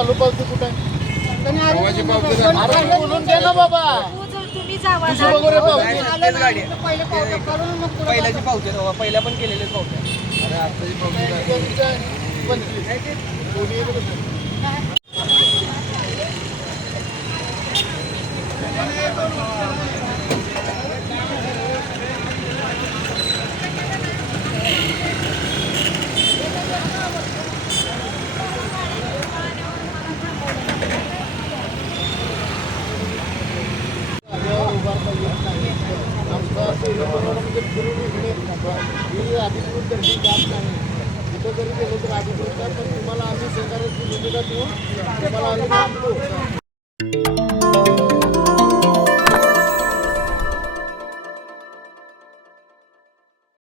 चालू पावती कुठे आहे? अरे बोलून दे ना बाबा. तुम्ही जावा तुझी वगैरे पावती. पहिल्याची पावते पहिल्या पण केलेले पावते. अरे आताची पावती 25 कोणी येतं कसं? अधिकृत गर्दी जात नाही. तिथं जरी गेलो तर अधिकृत पण तुम्हाला आम्ही सहकार्याची भूमिका देऊन तुम्हाला आम्ही सांगतो.